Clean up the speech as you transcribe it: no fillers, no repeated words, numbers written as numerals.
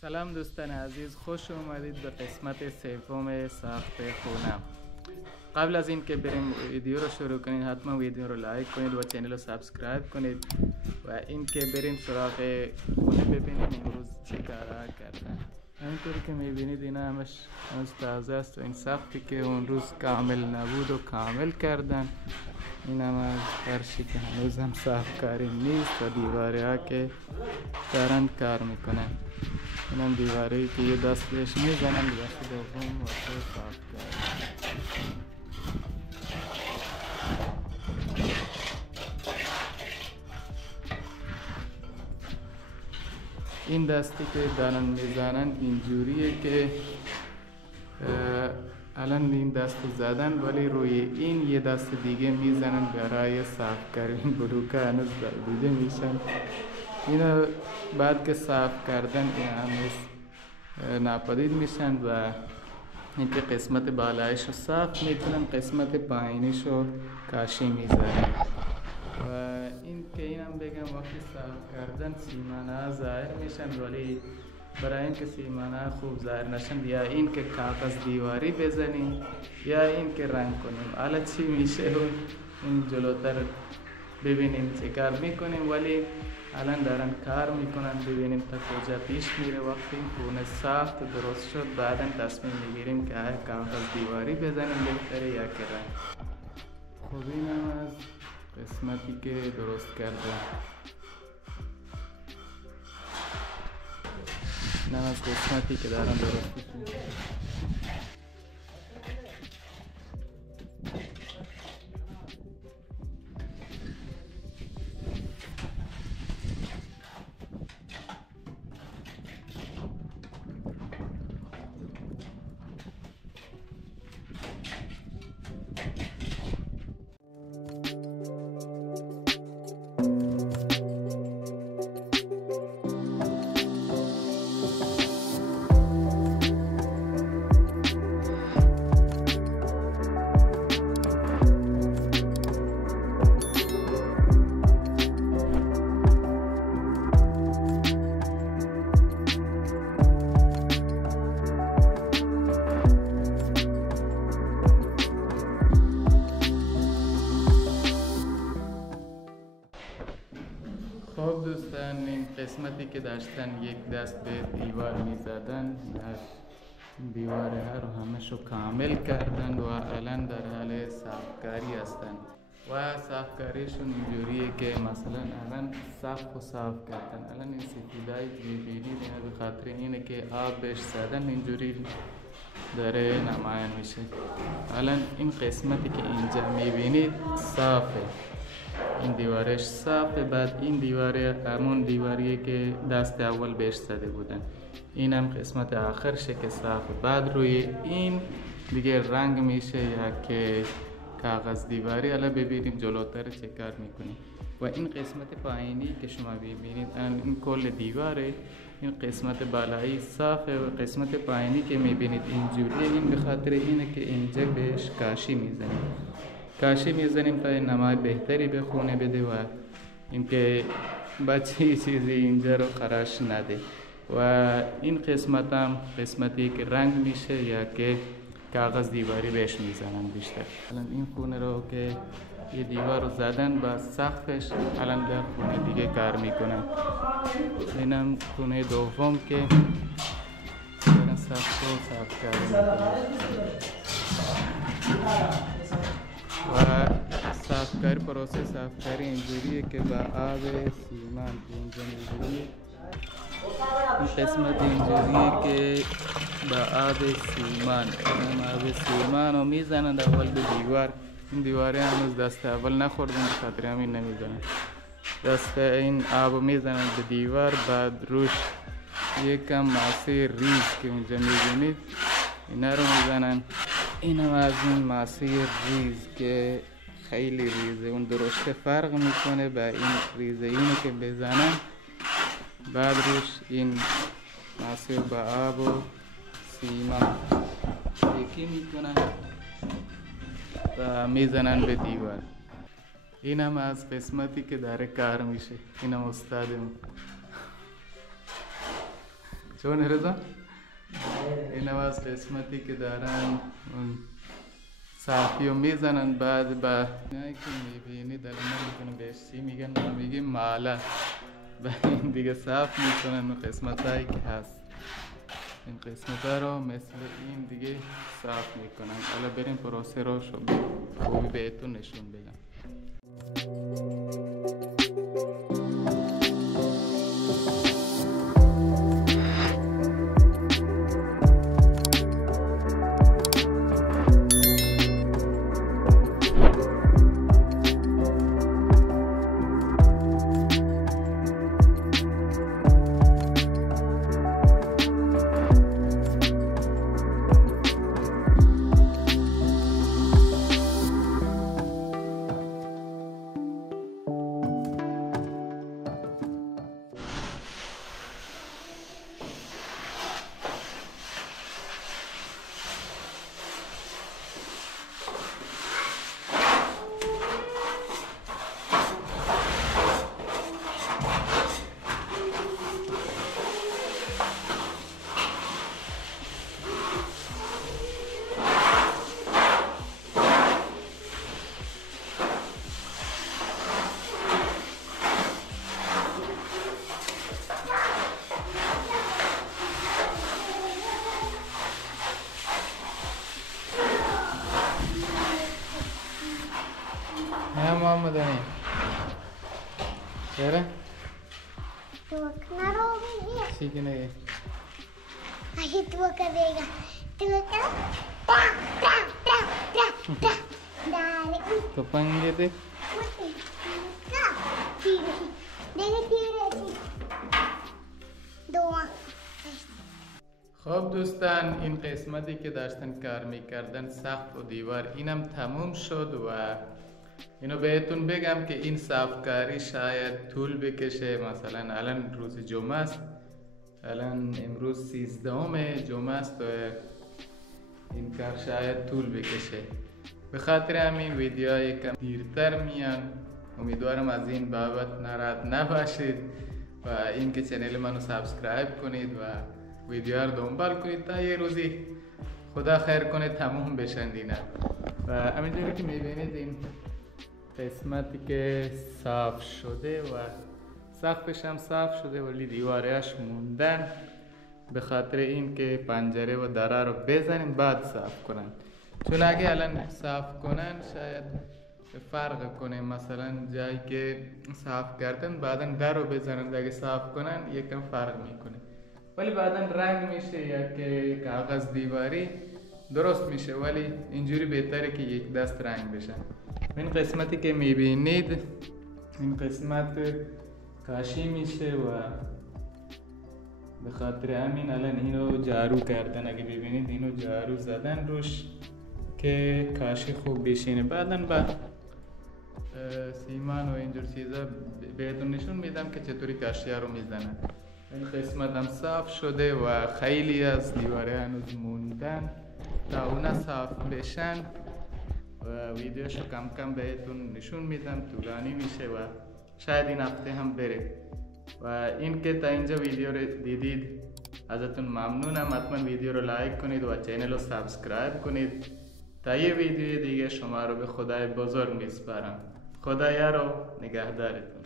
سلام دوستان عزیز، خوش اومدید به قسمت سوم ساخت خونه. قبل از این که بریم ویدیو رو شروع کنید حتما ویدیو رو لایک کنید و چینل رو سابسکرایب کنید و این که بریم سراغ خونه ببینیم امروز چه کارا کردن. همینطوری که میبینید اینا همش از تازه است و این ساختی که اون روز کامل نبود و کامل کردن. این هم از فرشی که هنوز هم صاف کاری نیست و دیواره ها که دارن کار میکنن. این هم دیواره که یه دست بهش میزنن دست دوم واسه صاف کاری. این دستی که دارن میزنن اینجوریه که الان این دست زدن ولی روی این یه دست دیگه میزنن برای صاف کردن. این بلوکا هنوز دیده میشن. اینا بعد که صاف کردن این هنوز ناپدید میشن و این که قسمت بالایش رو صاف میکنن، قسمت پایینیش رو کاشی میذارن. و این که اینم بگم وقتی صاف کردن سیمانه ظاهر میشن، ولی برای اینکه سیمانه خوب ظاهر نشن یا این که کاغذ دیواری بزنیم یا این که رنگ کنیم. حالا چی میشه اون جلوتر ببینیم چه کار میکنیم، ولی الان دارن کار میکنن ببینیم تا کجا پیش میره. وقتی خونه ساخت درست شد بعدا تصمیم میگیریم که کاغذ دیواری بزنیم بهتره یا که رنگ. خب اینم از قسمتی که درست کرده. اینم از قسمتی که دارن درست میکنن. خب دوستان، این قسمتی که داشتن یک دست به دیوار می زدن، دیواره ها رو همشو کامل کردن و الان در حال صافکاری هستن و صافکاریشون اینجوریه که مثلا الان سقف و صاف کردن. الان این سفیدای میبینید اینا به خاطر اینه که آب بهش زدن اینجوری داره نمایان میشه. الان این قسمتی که اینجا میبینید صافه، این دیوارش صافه. بعد این دیواره همون دیواریه که دست اول بهش زده بودن. این هم قسمت آخرشه که صافه. بعد روی این دیگه رنگ میشه یا که کاغذ دیواری. حالا ببینیم جلوتر چه کار میکنیم. و این قسمت پایینی که شما ببینید این کل دیواره، این قسمت بالایی صافه و قسمت پایینی که میبینید اینجوریه. این به خاطر اینه که اینجا بهش کاشی میزنیم. کاشی میزنیم تا نمای بهتری به خونه بده و اینکه بچه چیزی اینجا رو خراش نده. و این قسمت هم قسمتی که رنگ میشه یا که کاغذ دیواری بهش میزنن بیشتر. الان این خونه رو که یه دیوار رو زدن با سقفش، الان در خونه دیگه کار میکنن. اینم خونه دوم که دارن سقف رو صاف کار میکنن و صافکاری پروسه صافکاری اینجوریه که با آب سیمان اینجا اینجوریه. این قسمت اینجوریه که با آب سیمان رو میزنن اول به دیوار. این دیواره هنوز دست اول نخوردن خاطر همین نمیزنن. دست این آب میزنن به دیوار، بعد روش یکم ماسه ریز که اونجا میبینید اینا رو میزنن. این هم از این ماسه ریز که خیلی ریزه، اون درشته فرق میکنه با این ریزه اینو که بزنن. بعد روش این ماسه با آب و سیمان یکی میکنن و میزنن به دیوار. این هم از قسمتی که داره کار میشه. این هم استادم. چون رضا این از قسمتی که دارن اون صافی رو میزنن بعد با اینایی که میبینید الان نمیکنم بهش چی میگن ما میگیم ماله و این دیگه صاف میکنن و قسمت هایی که هست این قسمت ها رو مثل این دیگه صاف میکنن. حالا بریم پروسه رو خوبی بهتون نشون بدم. محمد امین چرا؟ तो रखना रोगी ठीक है नहीं आगे तो करेगा तो क्या टा टा टा टा टा डाले तो पंगे थे का धीरे धीरे दो خب دوستان این قسمتی که داشتن کار میکردن سقف و دیوار اینم تموم شد و اینو بهتون بگم که این صافکاری شاید طول بکشه. مثلا الان روز جمعه است، الان امروز 13 جمعه است و این کار شاید طول بکشه. به خاطر همین ویدیوهای کم دیرتر میان. امیدوارم از این بابت ناراحت نباشید و اینکه چنل منو سابسکرایب کنید و ویدیوها رو دنبال کنید تا یه روزی خدا خیر کنه تموم بشن اینا. و همینجوری که میبینید این قسمتی که صاف شده و سقفش هم صاف شده ولی دیوارهاش موندن، به خاطر این که پنجره و دره رو بزنیم بعد صاف کنن. چون اگه الان صاف کنن شاید فرق کنه، مثلا جایی که صاف کردن بعدا در رو بزنن اگه صاف کنن یکم فرق میکنه، ولی بعدا رنگ میشه یا که کاغذ دیواری درست میشه، ولی اینجوری بهتره که یک دست رنگ بشن. این قسمتی که میبینید این قسمت کاشی میشه و به خاطر همین الان اینو جارو کردن. اگه ببینید اینو جارو زدن روش که کاشی خوب بشینه. بعداً با سیمان و اینجور چیزا بهتون نشون میدم که چطوری کاشی ها رو میزنن. این قسمت هم صاف شده و خیلی از دیواره هنوز موندن تا اونا صاف بشن و ویدیوشو کم کم بهتون نشون میدم. طولانی میشه و شاید این هفته هم بره. و این که تا اینجا ویدیو رو دیدید ازتون ممنونم. حتما ویدیو رو لایک کنید و چینل رو سابسکرایب کنید. تا یه ویدیو دیگه شما رو به خدای بزرگ میسپارم. خدایا رو نگهدارتون.